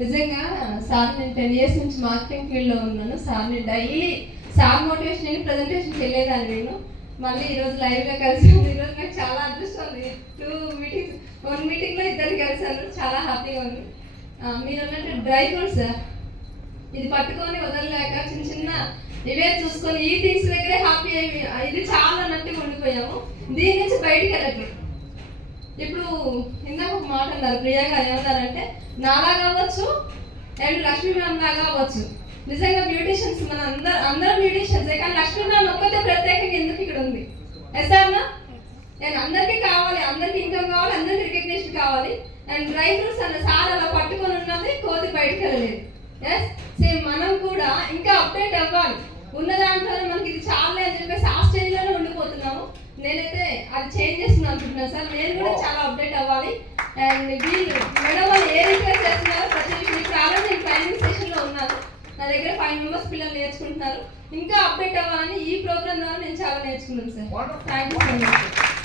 నిజంగా సార్ నేను 10 ఇయర్స్ నుంచి మార్కెటింగ్ ఫీల్డ్లో ఉన్నాను. సార్ని డైలీ సార్ మోటివేషన్ అని ప్రజెంటేషన్ వెళ్ళేదాన్ని నేను. మళ్ళీ ఈరోజు లైవ్గా కలిసాను. ఈరోజు నాకు చాలా అదృష్టం ఉంది. 2 మీటింగ్స్, 1 మీటింగ్లో ఇద్దరిని కలిసాను. చాలా హ్యాపీగా ఉంది. మీరు అన్నట్టు డ్రై ఫ్రూట్స్ ఇది పట్టుకొని వదలలేక చిన్న చిన్న ఇవే చూసుకొని ఈ థింగ్స్ దగ్గరే హ్యాపీ అయ్యి ఇది చాలా నట్టి ఉండిపోయాము. దీని నుంచి బయటికి వెళ్ళట్లేదు. ఇప్పుడు ఇందాక ఒక మాట అన్నారు ప్రియా గారు, ఏమన్నారంటే నాలాగా అవ్వచ్చు అండ్ లక్ష్మీ మ్యామ్ లాగా అవ్వచ్చు. నిజంగా బ్యూటిషియన్స్ మన అందరం బ్యూటిషియన్స్, కానీ లక్ష్మీ మ్యామ్ ఒక్కతే ప్రత్యేకంగా ఎందుకు ఇక్కడ ఉంది? ఎస్ఆర్నా నేను అందరికీ కావాలి, అందరికి ఇన్కమ్ కావాలి, అందరికి రికగ్నిషన్ కావాలి. అండ్ డ్రై ఫ్రూట్స్ అన్న సార్ అలా పట్టుకొని ఉన్నది, కోతి బయటకు వెళ్ళలేదు. ఎస్ సేమ్ మనం కూడా ఇంకా అప్డేట్ అవ్వాలి. ఉన్న దాంట్లో మనకి ఇది చాలా అని చెప్పేసి ఆ స్టేజ్లోనే ఉండిపోతున్నాము. నేనైతే అది చేంజ్ చేస్తున్నాను అనుకుంటున్నాను సార్. నేను కూడా చాలా అప్డేట్ అవ్వాలి. అండ్ వీళ్ళు మేడం వాళ్ళు ఏ రిక్వెస్ట్ చేస్తున్నారో ప్రతి విషయం ఇప్పుడు ఆల్రెడీ నేను ట్రైనింగ్ సెషన్లో ఉన్నాను. నా దగ్గర 5 మెంబర్స్ పిల్లలు నేర్చుకుంటున్నారు. ఇంకా అప్డేట్ అవ్వాలని ఈ ప్రోగ్రామ్ ద్వారా నేను చాలా నేర్చుకున్నాను sir. Thank you so much.